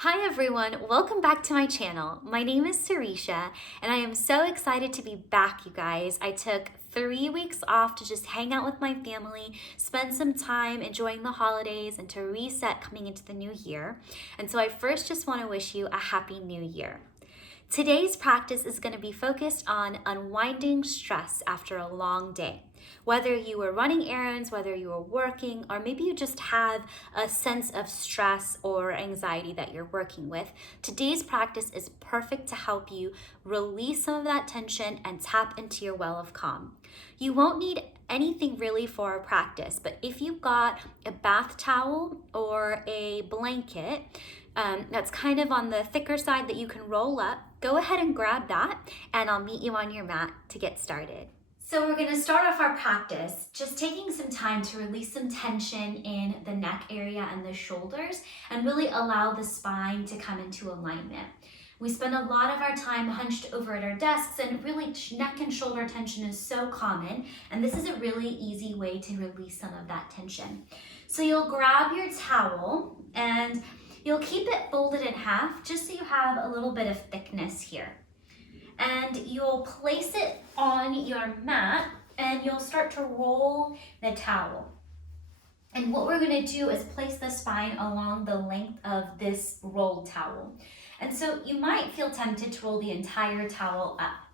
Hi everyone, welcome back to my channel. My name is Sireesha and I am so excited to be back, you guys. I took 3 weeks off to just hang out with my family, spend some time enjoying the holidays and to reset coming into the new year. And so I first just want to wish you a happy new year. Today's practice is going to be focused on unwinding stress after a long day. Whether you were running errands, whether you were working, or maybe you just have a sense of stress or anxiety that you're working with, today's practice is perfect to help you release some of that tension and tap into your well of calm. You won't need anything really for our practice, but if you've got a bath towel or a blanket that's kind of on the thicker side that you can roll up, go ahead and grab that and I'll meet you on your mat to get started. So we're going to start off our practice just taking some time to release some tension in the neck area and the shoulders and really allow the spine to come into alignment. We spend a lot of our time hunched over at our desks and really neck and shoulder tension is so common, and this is a really easy way to release some of that tension. So you'll grab your towel and you'll keep it folded in half just so you have a little bit of thickness here. And you'll place it on your mat and you'll start to roll the towel. And what we're going to do is place the spine along the length of this rolled towel. And so you might feel tempted to roll the entire towel up,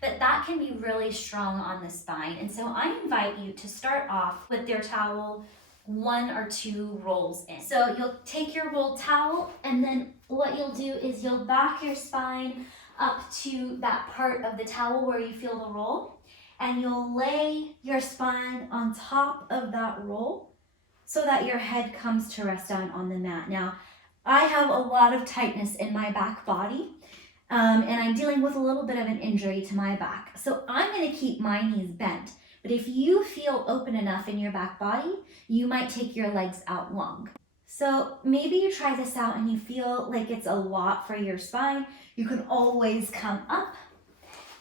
but that can be really strong on the spine. And so I invite you to start off with your towel 1 or 2 rolls in. So you'll take your rolled towel and then what you'll do is you'll back your spine up to that part of the towel where you feel the roll, and you'll lay your spine on top of that roll so that your head comes to rest down on the mat. Now, I have a lot of tightness in my back body, and I'm dealing with a little bit of an injury to my back. So I'm going to keep my knees bent. But if you feel open enough in your back body, you might take your legs out long. So maybe you try this out and you feel like it's a lot for your spine. You can always come up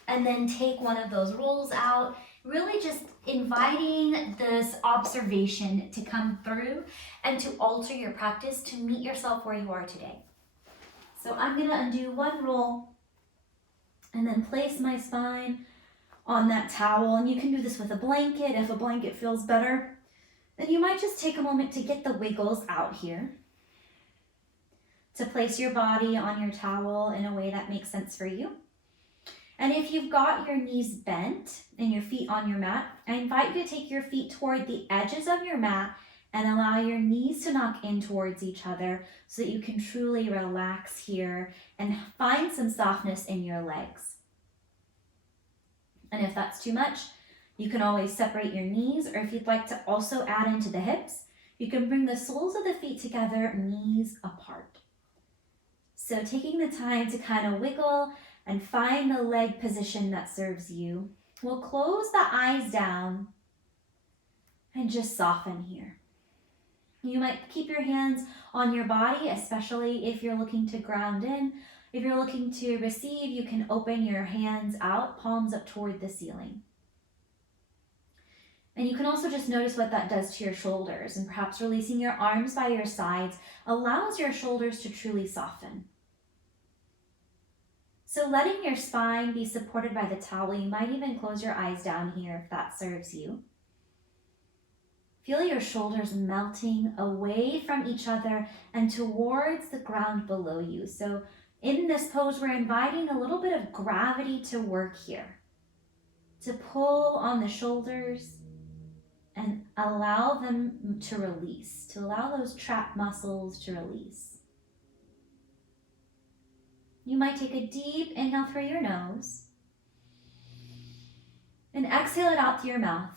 and then take one of those rolls out, really just inviting this observation to come through and to alter your practice to meet yourself where you are today. So I'm going to undo one roll and then place my spine on that towel, and you can do this with a blanket if a blanket feels better. Then you might just take a moment to get the wiggles out here, to place your body on your towel in a way that makes sense for you. And if you've got your knees bent and your feet on your mat, I invite you to take your feet toward the edges of your mat and allow your knees to knock in towards each other so that you can truly relax here and find some softness in your legs. And if that's too much, you can always separate your knees, or if you'd like to also add into the hips, you can bring the soles of the feet together, knees apart. So taking the time to kind of wiggle and find the leg position that serves you. We'll close the eyes down and just soften here. You might keep your hands on your body, especially if you're looking to ground in. If you're looking to receive, you can open your hands out, palms up toward the ceiling. And you can also just notice what that does to your shoulders, and perhaps releasing your arms by your sides allows your shoulders to truly soften. So letting your spine be supported by the towel, you might even close your eyes down here if that serves you. Feel your shoulders melting away from each other and towards the ground below you. So in this pose, we're inviting a little bit of gravity to work here, to pull on the shoulders and allow them to release, to allow those trapped muscles to release. You might take a deep inhale through your nose and exhale it out through your mouth.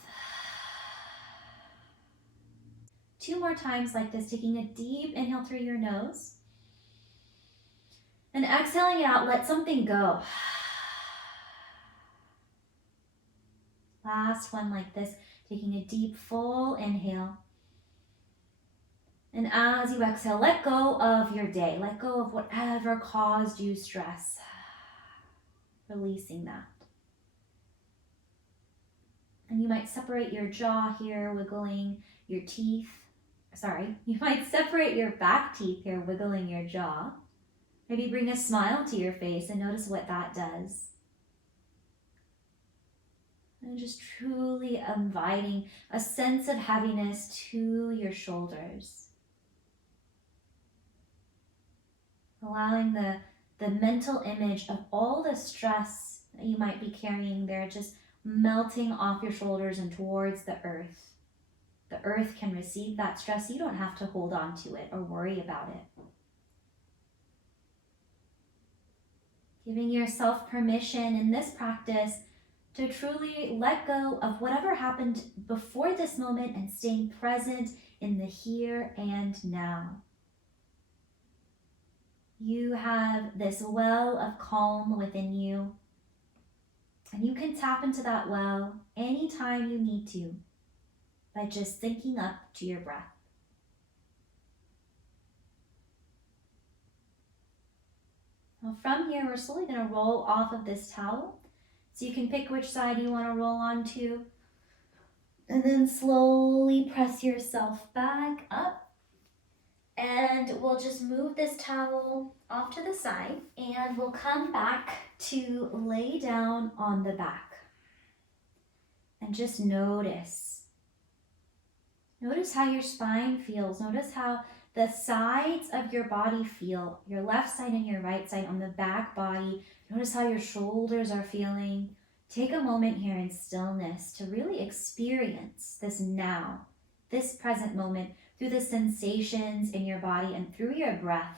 2 more times like this, taking a deep inhale through your nose and exhaling it out, let something go. Last one like this, taking a deep full inhale. And as you exhale, let go of your day. Let go of whatever caused you stress. Releasing that. And you might separate your jaw here, wiggling your teeth. You might separate your back teeth here, wiggling your jaw. Maybe bring a smile to your face and notice what that does. And just truly inviting a sense of heaviness to your shoulders. Allowing the mental image of all the stress that you might be carrying there just melting off your shoulders and towards the earth. The earth can receive that stress. You don't have to hold on to it or worry about it. Giving yourself permission in this practice to truly let go of whatever happened before this moment and staying present in the here and now. You have this well of calm within you, and you can tap into that well anytime you need to by just syncing up to your breath. Now from here, we're slowly going to roll off of this towel. So you can pick which side you want to roll onto. And then slowly press yourself back up. And we'll just move this towel off to the side. And we'll come back to lay down on the back. And just notice. Notice how your spine feels. Notice how the sides of your body feel. Your left side and your right side on the back body. Notice how your shoulders are feeling. Take a moment here in stillness to really experience this now, this present moment, through the sensations in your body and through your breath.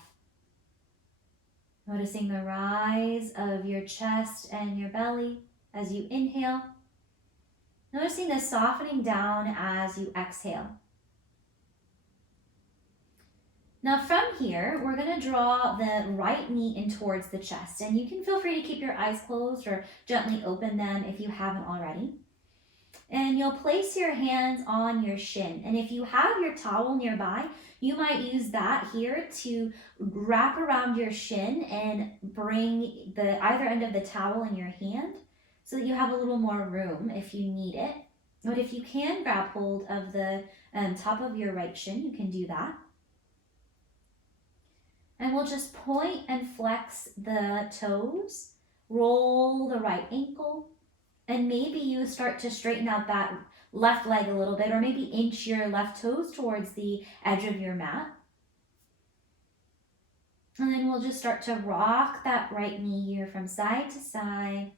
Noticing the rise of your chest and your belly as you inhale. Noticing the softening down as you exhale. Now from here, we're going to draw the right knee in towards the chest. And you can feel free to keep your eyes closed or gently open them if you haven't already. And you'll place your hands on your shin. And if you have your towel nearby, you might use that here to wrap around your shin and bring the either end of the towel in your hand so that you have a little more room if you need it. But if you can grab hold of the top of your right shin, you can do that. And we'll just point and flex the toes, roll the right ankle, and maybe you start to straighten out that left leg a little bit, or maybe inch your left toes towards the edge of your mat. And then we'll just start to rock that right knee here from side to side,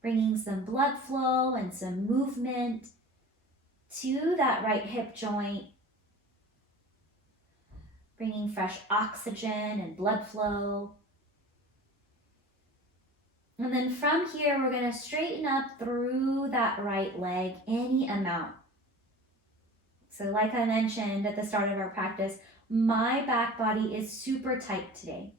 bringing some blood flow and some movement to that right hip joint. Bringing fresh oxygen and blood flow. And then from here, we're going to straighten up through that right leg any amount. So like I mentioned at the start of our practice, my back body is super tight today.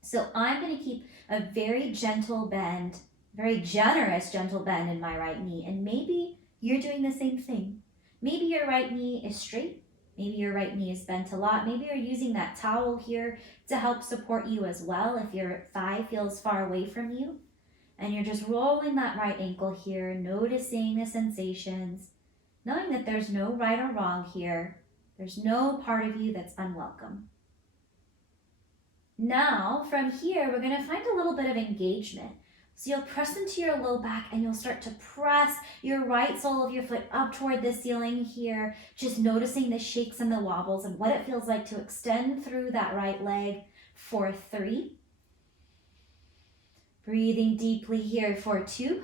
So I'm going to keep a very gentle bend, very generous gentle bend in my right knee. And maybe you're doing the same thing. Maybe your right knee is straight. Maybe your right knee is bent a lot. Maybe you're using that towel here to help support you as well if your thigh feels far away from you. And you're just rolling that right ankle here, noticing the sensations, knowing that there's no right or wrong here. There's no part of you that's unwelcome. Now, from here, we're going to find a little bit of engagement. So you'll press into your low back and you'll start to press your right sole of your foot up toward the ceiling here, just noticing the shakes and the wobbles and what it feels like to extend through that right leg for 3. Breathing deeply here for 2.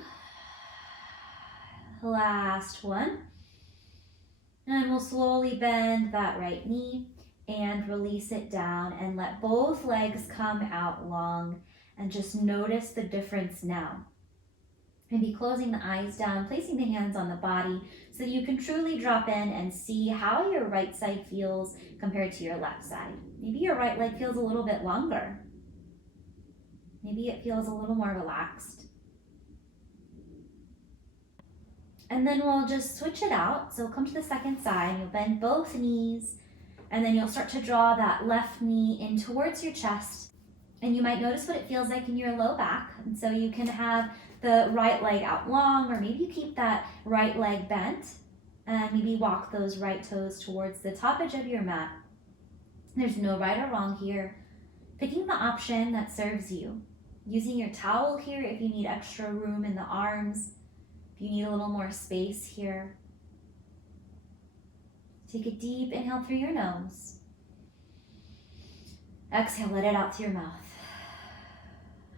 Last 1. And we'll slowly bend that right knee and release it down and let both legs come out long. And just notice the difference now. Maybe closing the eyes down, placing the hands on the body so you can truly drop in and see how your right side feels compared to your left side. Maybe your right leg feels a little bit longer. Maybe it feels a little more relaxed. And then we'll just switch it out. So come to the second side, you'll bend both knees, and then you'll start to draw that left knee in towards your chest. And you might notice what it feels like in your low back. And so you can have the right leg out long, or maybe you keep that right leg bent. And maybe walk those right toes towards the top edge of your mat. There's no right or wrong here. Picking the option that serves you. Using your towel here if you need extra room in the arms, if you need a little more space here. Take a deep inhale through your nose. Exhale, let it out through your mouth.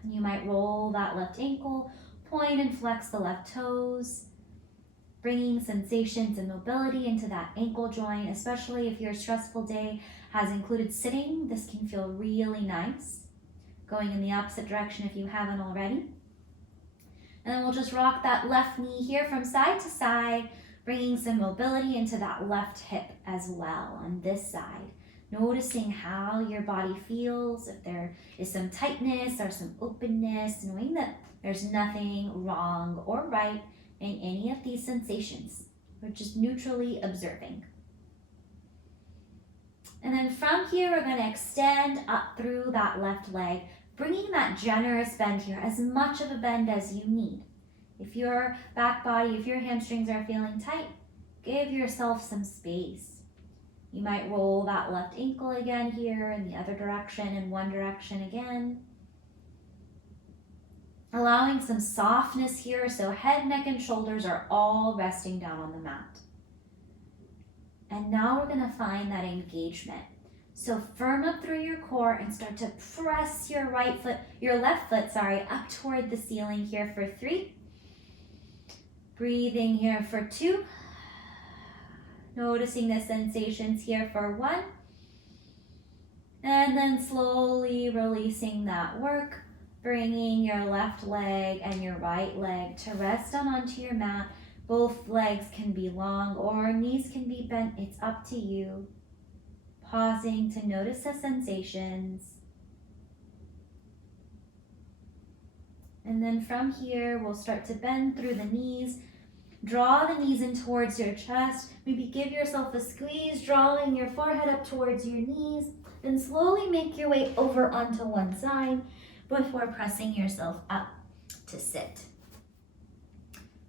And you might roll that left ankle, point and flex the left toes, bringing sensations and mobility into that ankle joint, especially if your stressful day has included sitting. This can feel really nice. Going in the opposite direction if you haven't already. And then we'll just rock that left knee here from side to side, bringing some mobility into that left hip as well on this side. Noticing how your body feels, if there is some tightness or some openness, knowing that there's nothing wrong or right in any of these sensations. We're just neutrally observing. And then from here, we're going to extend up through that left leg, bringing that generous bend here, as much of a bend as you need. If your back body, if your hamstrings are feeling tight, give yourself some space. You might roll that left ankle again here in the other direction and one direction again. Allowing some softness here, so head, neck, and shoulders are all resting down on the mat. And now we're going to find that engagement. So firm up through your core and start to press your left foot, up toward the ceiling here for 3. Breathing here for 2. Noticing the sensations here for 1. And then slowly releasing that work, bringing your left leg and your right leg to rest down onto your mat. Both legs can be long or knees can be bent. It's up to you. Pausing to notice the sensations. And then from here, we'll start to bend through the knees. Draw the knees in towards your chest. Maybe give yourself a squeeze, drawing your forehead up towards your knees. Then slowly make your way over onto one side before pressing yourself up to sit.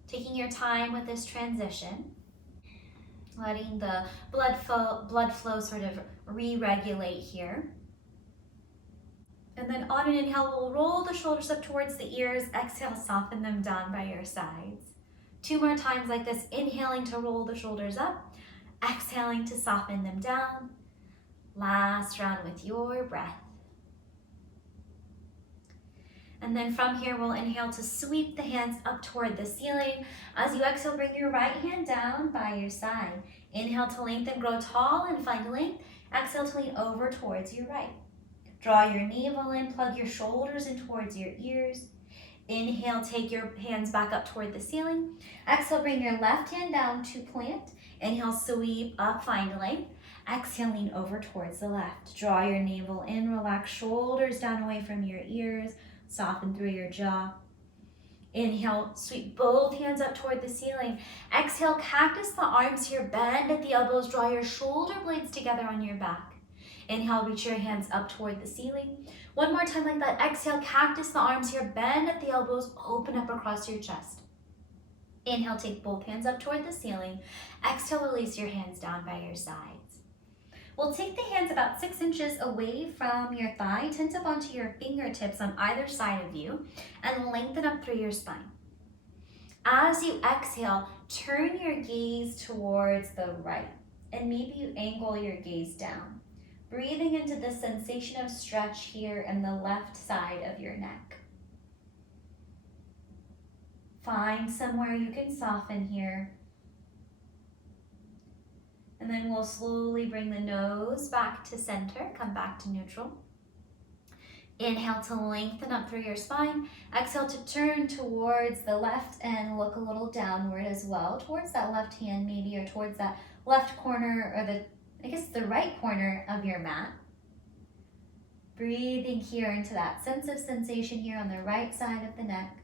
Taking your time with this transition. Letting the blood flow sort of re-regulate here. And then on an inhale, we'll roll the shoulders up towards the ears. Exhale, soften them down by your sides. 2 more times like this, inhaling to roll the shoulders up, exhaling to soften them down. Last round with your breath. And then from here, we'll inhale to sweep the hands up toward the ceiling. As you exhale, bring your right hand down by your side. Inhale to lengthen, grow tall and find length. Exhale to lean over towards your right. Draw your navel in, plug your shoulders in towards your ears. Inhale, take your hands back up toward the ceiling. Exhale, bring your left hand down to plant. Inhale, sweep up, find length. Exhale, lean over towards the left. Draw your navel in, relax shoulders down away from your ears. Soften through your jaw. Inhale, sweep both hands up toward the ceiling. Exhale, cactus the arms here, bend at the elbows, draw your shoulder blades together on your back. Inhale, reach your hands up toward the ceiling. One more time like that. Exhale, cactus the arms here, bend at the elbows, open up across your chest. Inhale, take both hands up toward the ceiling. Exhale, release your hands down by your sides. We'll take the hands about 6 inches away from your thigh, tent up onto your fingertips on either side of you, and lengthen up through your spine. As you exhale, turn your gaze towards the right, and maybe you angle your gaze down. Breathing into the sensation of stretch here in the left side of your neck. Find somewhere you can soften here. And then we'll slowly bring the nose back to center, come back to neutral. Inhale to lengthen up through your spine. Exhale to turn towards the left and look a little downward as well, towards that left hand maybe, or towards that left corner, or the right corner of your mat. Breathing here into that sense of sensation here on the right side of the neck.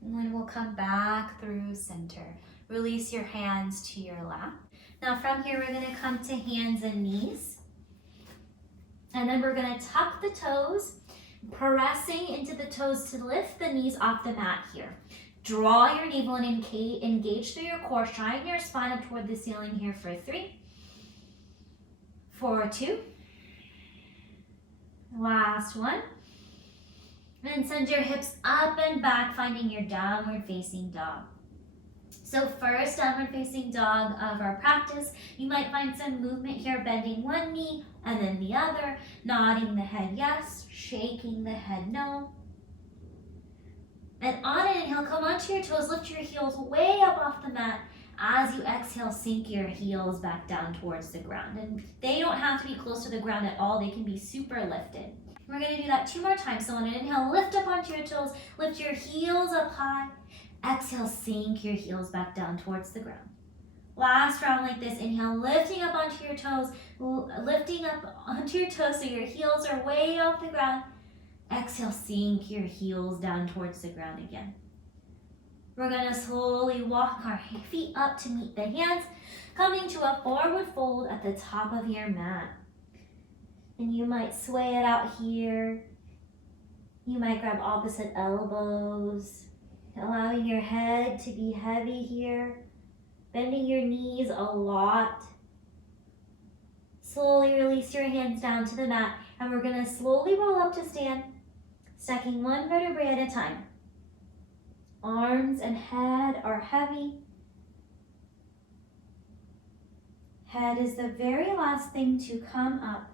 And then we'll come back through center. Release your hands to your lap. Now from here, we're going to come to hands and knees. And then we're going to tuck the toes, pressing into the toes to lift the knees off the mat here. Draw your navel and engage through your core. Shine your spine up toward the ceiling here for 3, for 2. Last one. And send your hips up and back, finding your downward facing dog. So first downward facing dog of our practice, you might find some movement here, bending one knee and then the other, nodding the head yes, shaking the head no. And on an inhale, come onto your toes, lift your heels way up off the mat. As you exhale, sink your heels back down towards the ground. And they don't have to be close to the ground at all, they can be super lifted. We're gonna do that 2 more times. So on an inhale, lift up onto your toes, lift your heels up high. Exhale, sink your heels back down towards the ground. Last round like this, inhale, lifting up onto your toes so your heels are way off the ground. Exhale, sink your heels down towards the ground again. We're gonna slowly walk our feet up to meet the hands, coming to a forward fold at the top of your mat. And you might sway it out here. You might grab opposite elbows, allowing your head to be heavy here, bending your knees a lot. Slowly release your hands down to the mat, and we're gonna slowly roll up to stand, stacking one vertebrae at a time. Arms and head are heavy. Head is the very last thing to come up.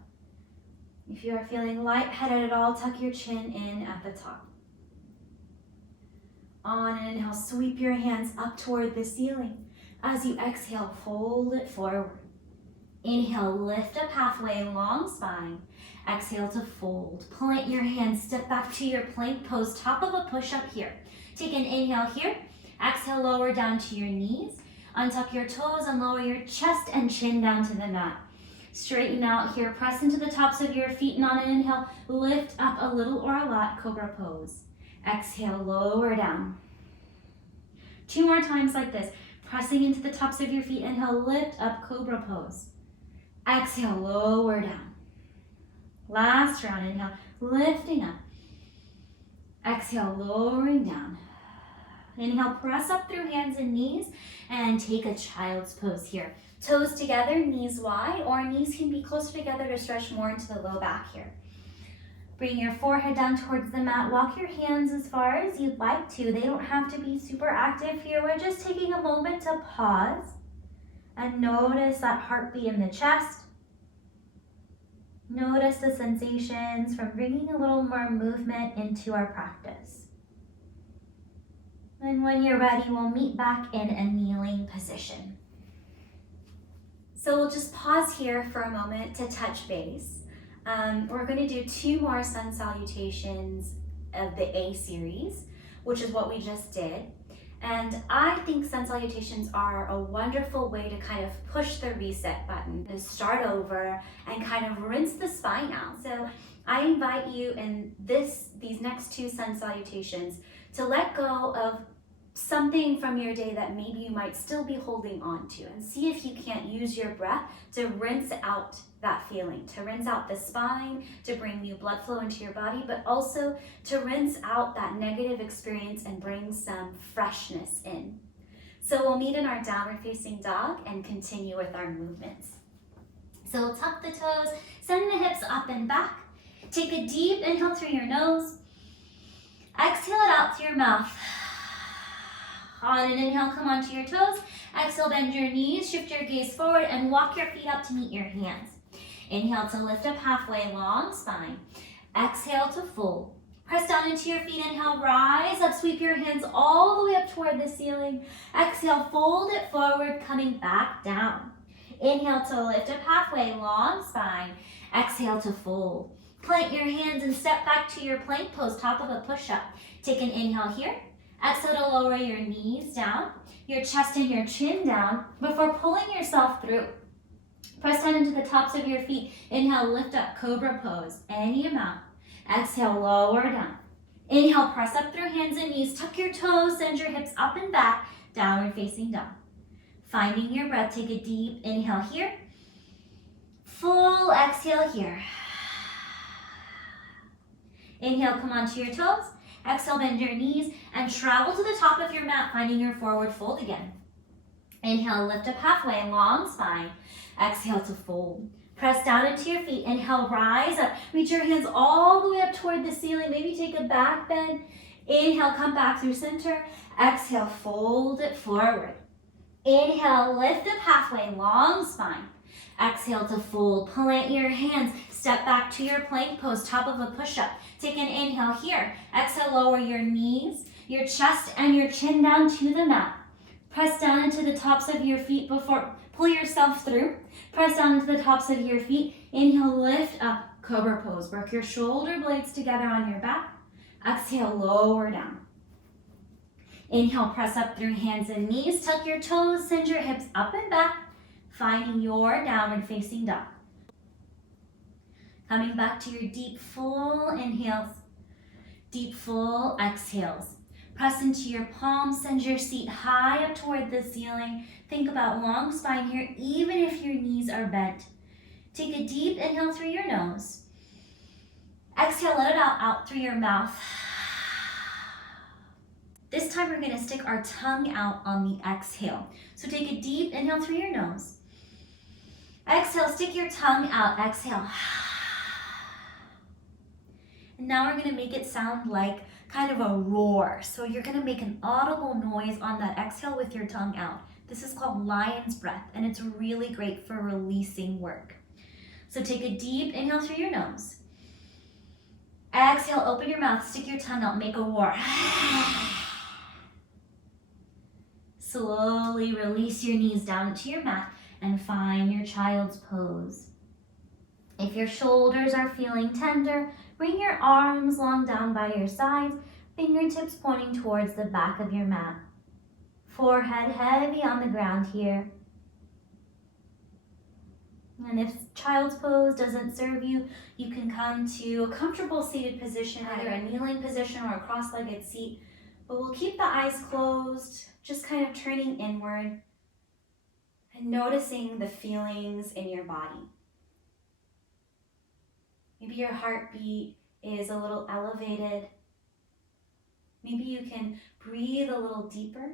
If you are feeling lightheaded at all, tuck your chin in at the top. On an inhale, sweep your hands up toward the ceiling. As you exhale, fold it forward. Inhale, lift up halfway, long spine. Exhale to fold. Plant your hands, step back to your plank pose, top of a push-up here. Take an inhale here. Exhale, lower down to your knees. Untuck your toes and lower your chest and chin down to the mat. Straighten out here, press into the tops of your feet, and on an inhale, lift up a little or a lot, cobra pose. Exhale, lower down. 2 more times like this. Pressing into the tops of your feet, inhale, lift up, cobra pose. Exhale, lower down. Last round, inhale, lifting up. Exhale, lowering down. Inhale, press up through hands and knees, and take a child's pose here. Toes together, knees wide, or knees can be closer together to stretch more into the low back here. Bring your forehead down towards the mat. Walk your hands as far as you'd like to. They don't have to be super active here. We're just taking a moment to pause and notice that heartbeat in the chest. Notice the sensations from bringing a little more movement into our practice. And when you're ready, we'll meet back in a kneeling position. So we'll just pause here for a moment to touch base. We're going to do 2 more sun salutations of the A series, which is what we just did. And I think sun salutations are a wonderful way to kind of push the reset button, to start over and kind of rinse the spine out. So I invite you in these next 2 sun salutations to let go of something from your day that maybe you might still be holding on to, and see if you can't use your breath to rinse out that feeling, to rinse out the spine, to bring new blood flow into your body, but also to rinse out that negative experience and bring some freshness in. So we'll meet in our downward facing dog and continue with our movements. So we'll tuck the toes, send the hips up and back. Take a deep inhale through your nose. Exhale it out through your mouth. On an inhale, come onto your toes. Exhale, bend your knees, shift your gaze forward, and walk your feet up to meet your hands. Inhale to lift up halfway, long spine. Exhale to fold. Press down into your feet. Inhale, rise up, sweep your hands all the way up toward the ceiling. Exhale, fold it forward, coming back down. Inhale to lift up halfway, long spine. Exhale to fold. Plant your hands and step back to your plank pose, top of a push-up. Take an inhale here. Exhale to lower your knees down, your chest and your chin down before pulling yourself through. Press down into the tops of your feet. Inhale, lift up, cobra pose, any amount. Exhale, lower down. Inhale, press up through hands and knees. Tuck your toes, send your hips up and back, downward facing dog. Finding your breath, take a deep inhale here. Full exhale here. Inhale, come onto your toes. Exhale, bend your knees and travel to the top of your mat, finding your forward fold again. Inhale, lift up halfway, long spine. Exhale to fold. Press down into your feet. Inhale, rise up. Reach your hands all the way up toward the ceiling. Maybe take a back bend. Inhale, come back through center. Exhale, fold it forward. Inhale, lift up halfway, long spine. Exhale to fold. Plant your hands. Step back to your plank pose, top of a push-up. Take an inhale here. Exhale, lower your knees, your chest, and your chin down to the mat. Press down into the tops of your feet before, pull yourself through. Press down into the tops of your feet. Inhale, lift up, cobra pose. Work your shoulder blades together on your back. Exhale, lower down. Inhale, press up through hands and knees. Tuck your toes, send your hips up and back, finding your downward facing dog. Coming back to your deep, full inhales, deep, full exhales. Press into your palms, send your seat high up toward the ceiling. Think about long spine here, even if your knees are bent. Take a deep inhale through your nose. Exhale, let it out through your mouth. This time we're gonna stick our tongue out on the exhale. So take a deep inhale through your nose. Exhale, stick your tongue out, exhale. And now we're gonna make it sound like kind of a roar. So you're gonna make an audible noise on that exhale with your tongue out. This is called lion's breath, and it's really great for releasing work. So take a deep inhale through your nose. Exhale, open your mouth, stick your tongue out, make a roar. Slowly release your knees down into your mat and find your child's pose. If your shoulders are feeling tender, bring your arms long down by your sides, fingertips pointing towards the back of your mat. Forehead heavy on the ground here. And if child's pose doesn't serve you, you can come to a comfortable seated position, either a kneeling position or a cross-legged seat. But we'll keep the eyes closed, just kind of turning inward and noticing the feelings in your body. Maybe your heartbeat is a little elevated. Maybe you can breathe a little deeper.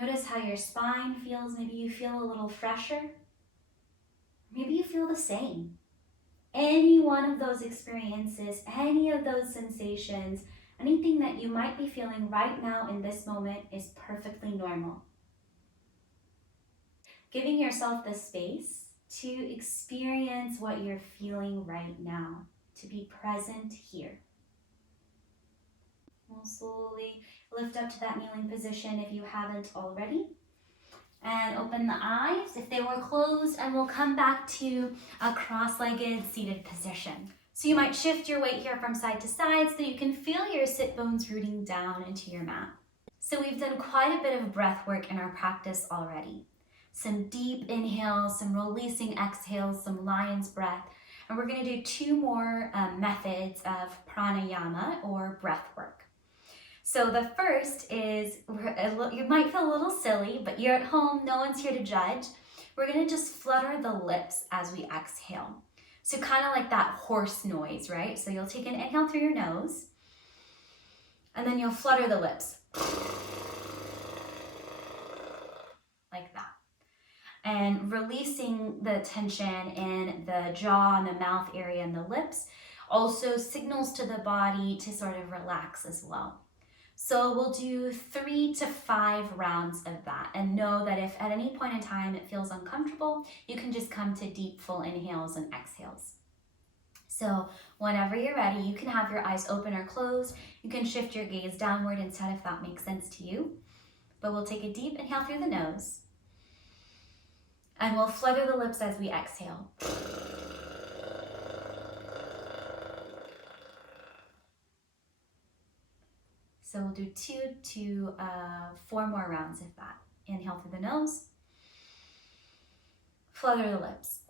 Notice how your spine feels. Maybe you feel a little fresher. Maybe you feel the same. Any one of those experiences, any of those sensations, anything that you might be feeling right now in this moment is perfectly normal. Giving yourself the space to experience what you're feeling right now, to be present here. We'll slowly lift up to that kneeling position if you haven't already. And open the eyes if they were closed, and we'll come back to a cross-legged seated position. So you might shift your weight here from side to side so that you can feel your sit bones rooting down into your mat. So we've done quite a bit of breath work in our practice already. Some deep inhales, some releasing exhales, some lion's breath. And we're going to do two more methods of pranayama or breath work. So the first is, you might feel a little silly, but you're at home, no one's here to judge. We're going to just flutter the lips as we exhale. So kind of like that horse noise, right? So you'll take an inhale through your nose, and then you'll flutter the lips. Like that. And releasing the tension in the jaw and the mouth area and the lips also signals to the body to sort of relax as well. So we'll do 3 to 5 rounds of that, and know that if at any point in time it feels uncomfortable, you can just come to deep full inhales and exhales. So whenever you're ready, you can have your eyes open or closed. You can shift your gaze downward instead if that makes sense to you. But we'll take a deep inhale through the nose, and we'll flutter the lips as we exhale. So we'll do 2 to 4 more rounds of that. Inhale through the nose, flutter the lips.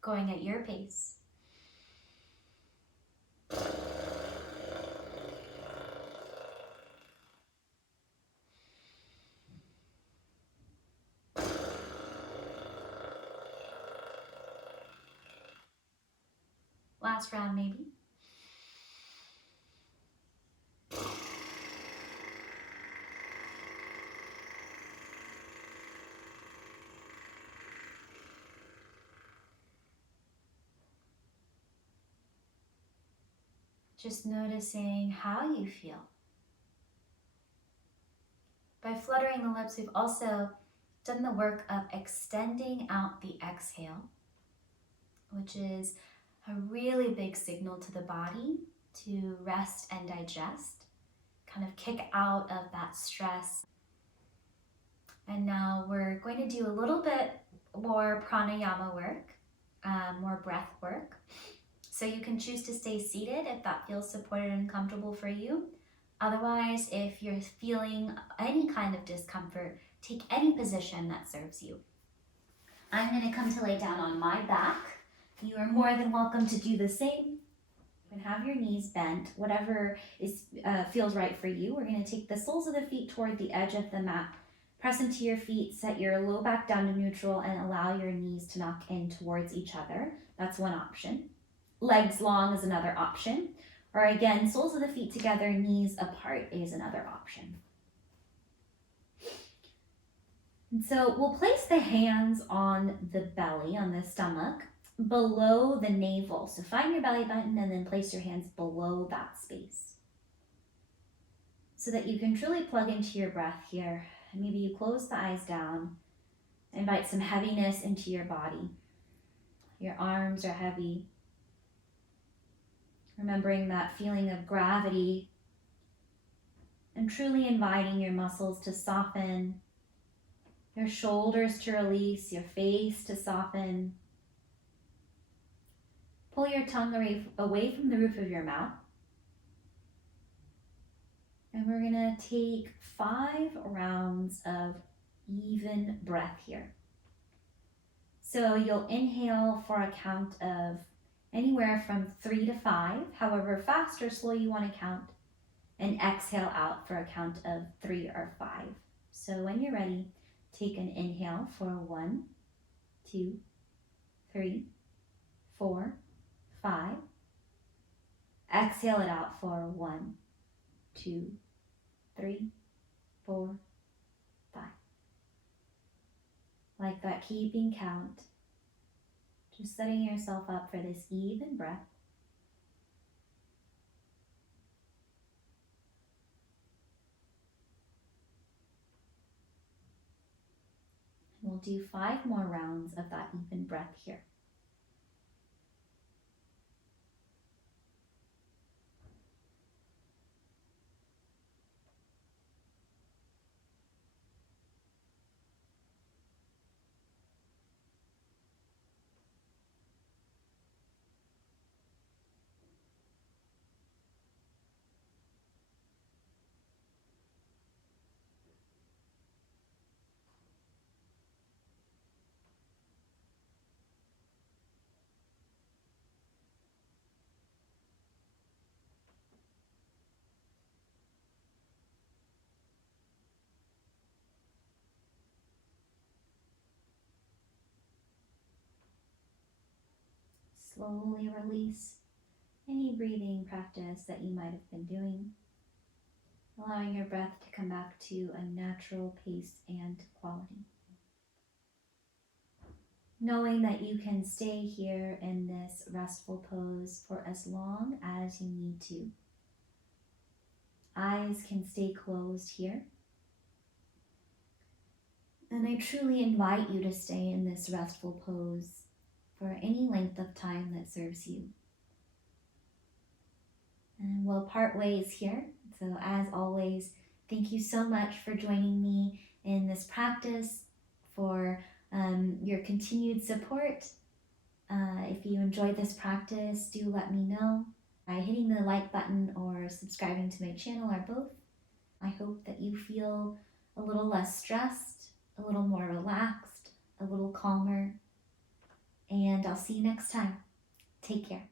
Going at your pace. Last round maybe. Just noticing how you feel. By fluttering the lips, we've also done the work of extending out the exhale, which is a really big signal to the body to rest and digest, kind of kick out of that stress. And now we're going to do a little bit more pranayama work, more breath work. So you can choose to stay seated if that feels supported and comfortable for you. Otherwise, if you're feeling any kind of discomfort, take any position that serves you. I'm going to come to lay down on my back. You are more than welcome to do the same. You can have your knees bent, whatever feels right for you. We're going to take the soles of the feet toward the edge of the mat. Press into your feet, set your low back down to neutral, and allow your knees to knock in towards each other. That's one option. Legs long is another option. Or again, soles of the feet together, knees apart is another option. And so we'll place the hands on the belly, on the stomach, below the navel. So find your belly button and then place your hands below that space so that you can truly plug into your breath here. Maybe you close the eyes down, invite some heaviness into your body. Your arms are heavy. Remembering that feeling of gravity and truly inviting your muscles to soften, your shoulders to release, your face to soften. Pull your tongue away from the roof of your mouth. And we're gonna take 5 rounds of even breath here. So you'll inhale for a count of anywhere from 3 to 5, however fast or slow you want to count, and exhale out for a count of 3 or 5. So when you're ready, take an inhale for 1, 2, 3, 4, 5. Exhale it out for 1, 2, 3, 4, 5. Like that, keeping count. Just setting yourself up for this even breath. We'll do 5 more rounds of that even breath here. Slowly release any breathing practice that you might have been doing, allowing your breath to come back to a natural pace and quality. Knowing that you can stay here in this restful pose for as long as you need to. Eyes can stay closed here. And I truly invite you to stay in this restful pose for any length of time that serves you. And we'll part ways here. So as always, thank you so much for joining me in this practice, for your continued support. If you enjoyed this practice, do let me know by hitting the like button or subscribing to my channel, or both. I hope that you feel a little less stressed, a little more relaxed, a little calmer, and I'll see you next time. Take care.